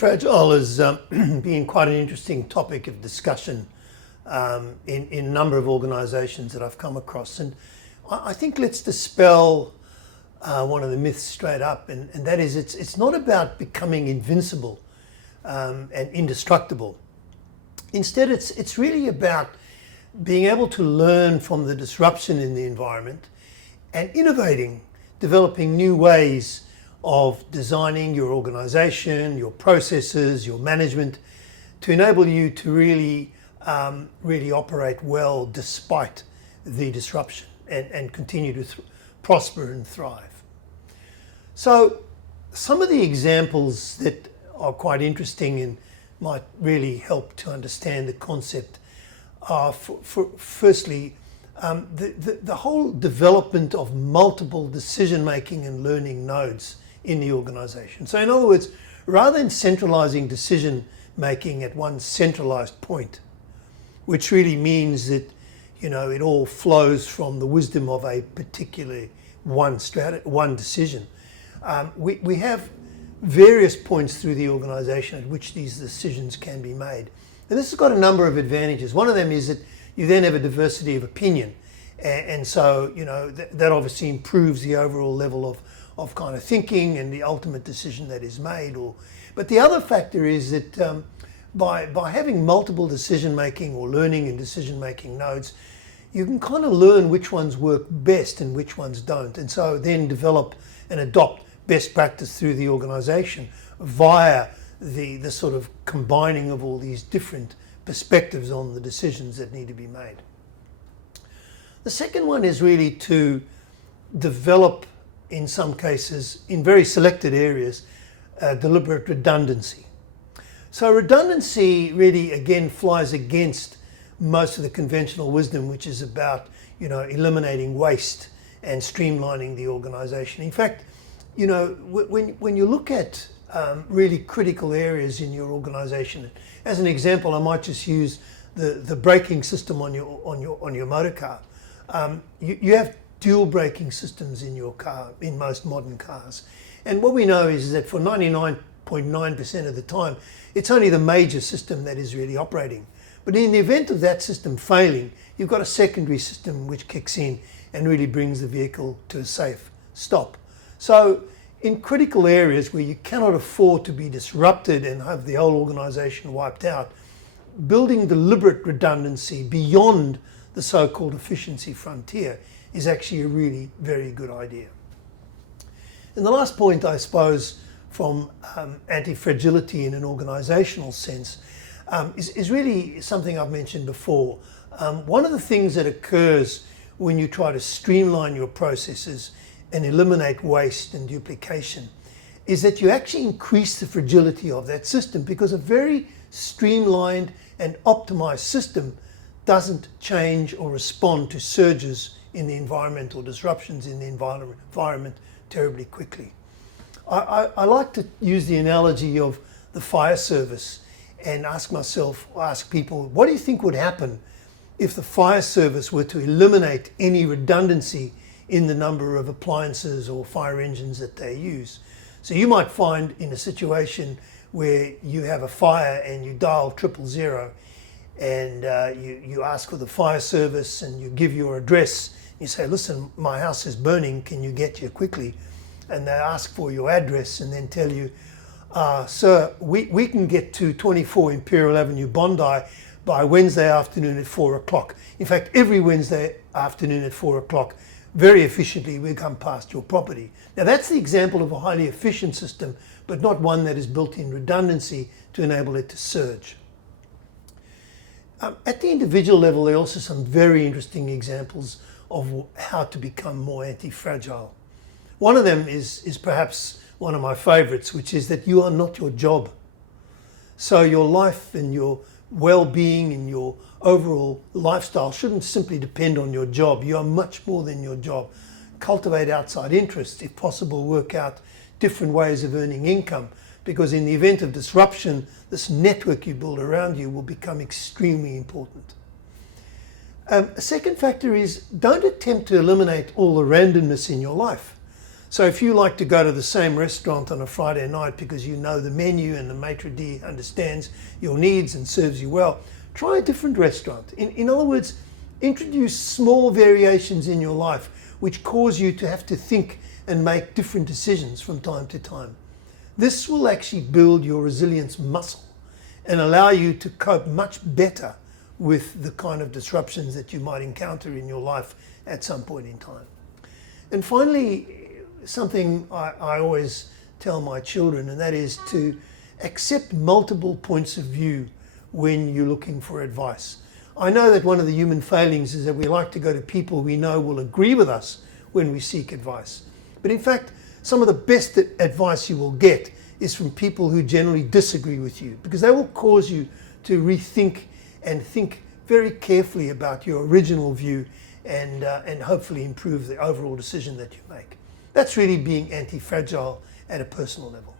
Anti-fragile has been quite an interesting topic of discussion in a number of organisations that I've come across. And I think let's dispel one of the myths straight up, and that is it's not about becoming invincible and indestructible. Instead, it's really about being able to learn from the disruption in the environment and innovating, developing new ways of designing your organisation, your processes, your management, to enable you to really operate well despite the disruption and continue to prosper and thrive. So some of the examples that are quite interesting and might really help to understand the concept are, firstly, the whole development of multiple decision-making and learning nodes in the organisation. So in other words, rather than centralising decision-making at one centralised point, which really means that, you know, it all flows from the wisdom of a particular one decision, we have various points through the organisation at which these decisions can be made. And this has got a number of advantages. One of them is that you then have a diversity of opinion. And so, you know, that obviously improves the overall level of kind of thinking and the ultimate decision that is made. But the other factor is that by having multiple decision-making or learning and decision-making nodes, you can kind of learn which ones work best and which ones don't. And so then develop and adopt best practice through the organisation via the sort of combining of all these different perspectives on the decisions that need to be made. The second one is really to develop, in some cases, in very selected areas, deliberate redundancy. So redundancy really, again, flies against most of the conventional wisdom, which is about, you know, eliminating waste and streamlining the organisation. In fact, you know, when you look at really critical areas in your organisation, as an example, I might just use the braking system on your motor car. You have dual braking systems in your car, in most modern cars. And what we know is that for 99.9% of the time, it's only the major system that is really operating. But in the event of that system failing, you've got a secondary system which kicks in and really brings the vehicle to a safe stop. So in critical areas where you cannot afford to be disrupted and have the whole organisation wiped out, building deliberate redundancy beyond the so-called efficiency frontier is actually a really very good idea. And the last point, I suppose, from anti-fragility in an organisational sense is really something I've mentioned before. One of the things that occurs when you try to streamline your processes and eliminate waste and duplication is that you actually increase the fragility of that system, because a very streamlined and optimized system doesn't change or respond to surges in the environment or disruptions in the environment terribly quickly. I like to use the analogy of the fire service and ask people, what do you think would happen if the fire service were to eliminate any redundancy in the number of appliances or fire engines that they use? So you might find in a situation where you have a fire and you dial 000 and you ask for the fire service and you give your address. You say, listen, my house is burning, can you get here quickly? And they ask for your address and then tell you, sir, we can get to 24 Imperial Avenue, Bondi by Wednesday afternoon at 4 o'clock. In fact, every Wednesday afternoon at 4 o'clock, very efficiently, we come past your property. Now that's the example of a highly efficient system, but not one that is built in redundancy to enable it to surge. At the individual level, there are also some very interesting examples of how to become more anti-fragile. One of them is perhaps one of my favorites, which is that you are not your job. So your life and your well-being and your overall lifestyle shouldn't simply depend on your job. You are much more than your job. Cultivate outside interests, if possible, work out different ways of earning income, because in the event of disruption, this network you build around you will become extremely important. A second factor is don't attempt to eliminate all the randomness in your life. So if you like to go to the same restaurant on a Friday night because you know the menu and the maitre d' understands your needs and serves you well, try a different restaurant. In other words, introduce small variations in your life which cause you to have to think and make different decisions from time to time. This will actually build your resilience muscle and allow you to cope much better with the kind of disruptions that you might encounter in your life at some point in time. And finally, something I always tell my children, and that is to accept multiple points of view when you're looking for advice. I know that one of the human failings is that we like to go to people we know will agree with us when we seek advice. But in fact, some of the best advice you will get is from people who generally disagree with you, because they will cause you to rethink and think very carefully about your original view and hopefully improve the overall decision that you make. That's really being anti-fragile at a personal level.